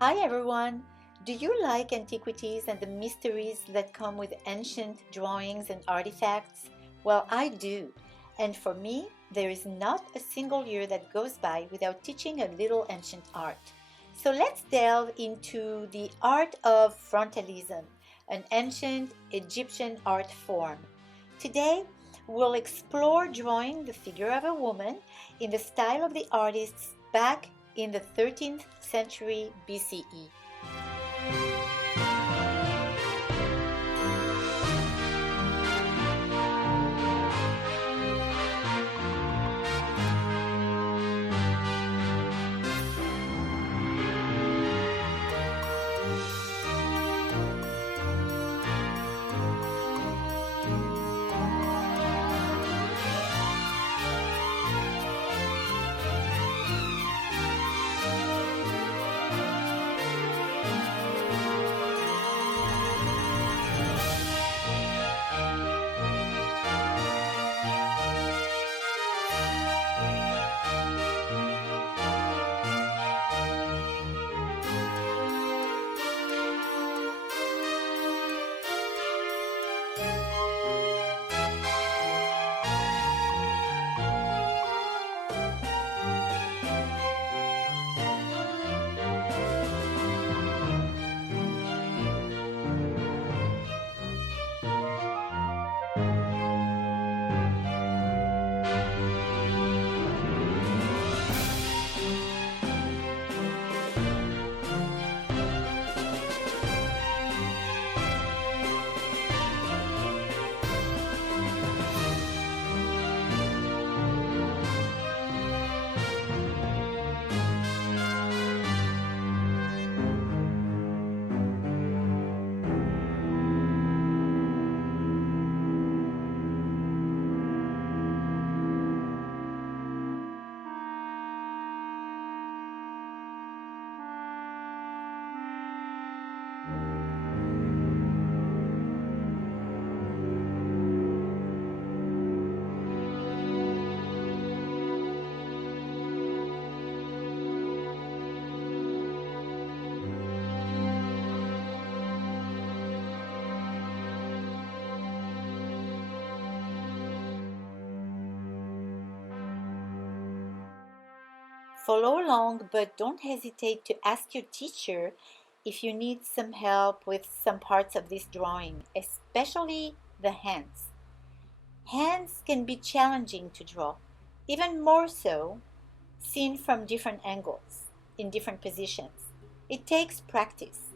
Hi everyone! Do you like antiquities and the mysteries that come with ancient drawings and artifacts? Well, I do. And for me, there is not a single year that goes by without teaching a little ancient art. So let's delve into the art of frontalism, an ancient Egyptian art form. Today, we'll explore drawing the figure of a woman in the style of the artists back in the 13th century BCE. Follow along, but don't hesitate to ask your teacher if you need some help with some parts of this drawing, especially the hands. Hands can be challenging to draw, even more so seen from different angles, in different positions. It takes practice.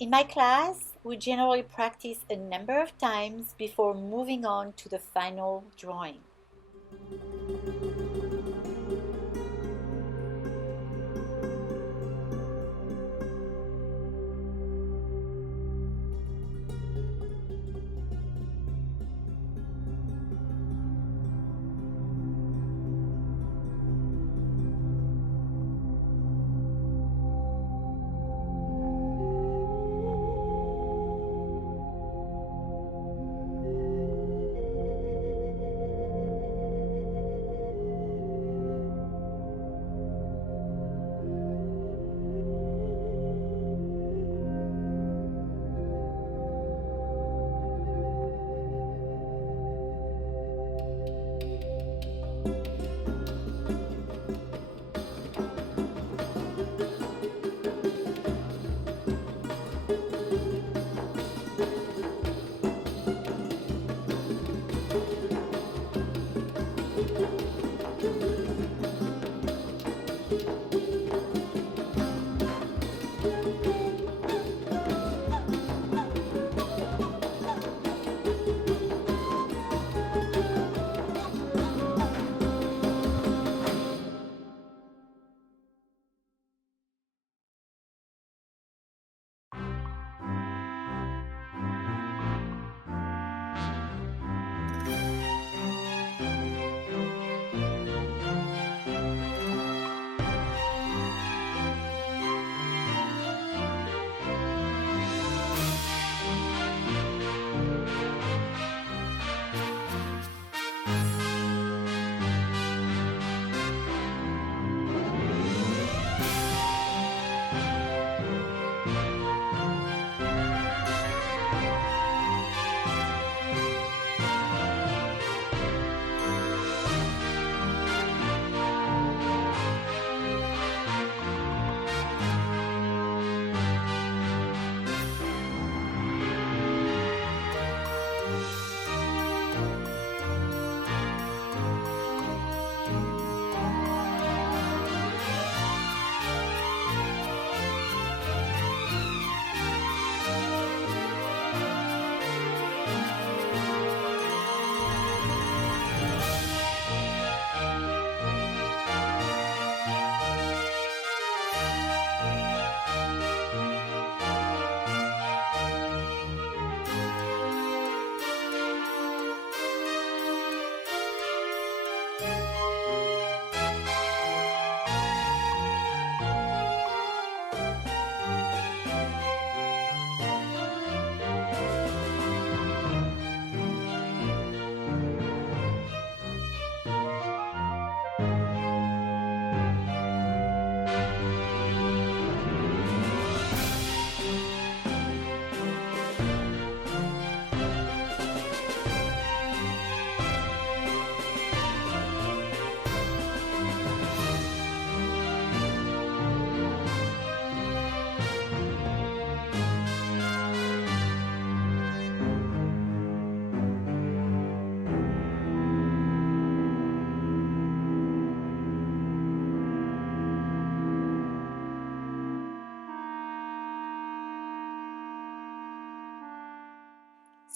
In my class, we generally practice a number of times before moving on to the final drawing.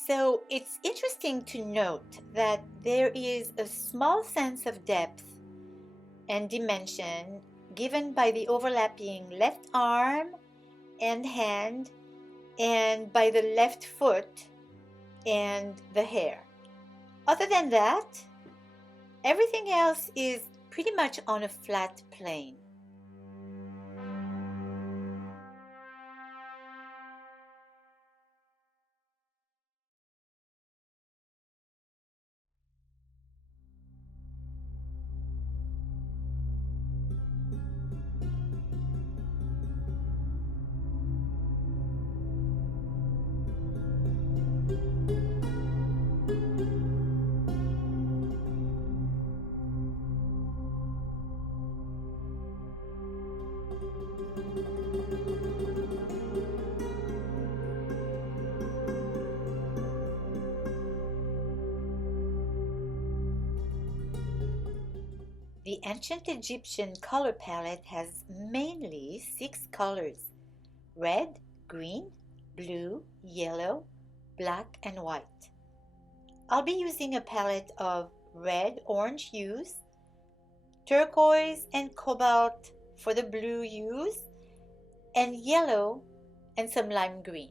So it's interesting to note that there is a small sense of depth and dimension given by the overlapping left arm and hand and by the left foot and the hair. Other than that, everything else is pretty much on a flat plane. The ancient Egyptian color palette has mainly 6 colors: red, green, blue, yellow, black, and white. I'll be using a palette of red, orange hues, turquoise and cobalt for the blue hues, and yellow and some lime green.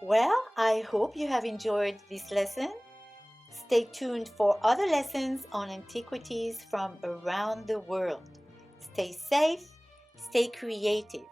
Well, I hope you have enjoyed this lesson. Stay tuned for other lessons on antiquities from around the world. Stay safe, stay creative.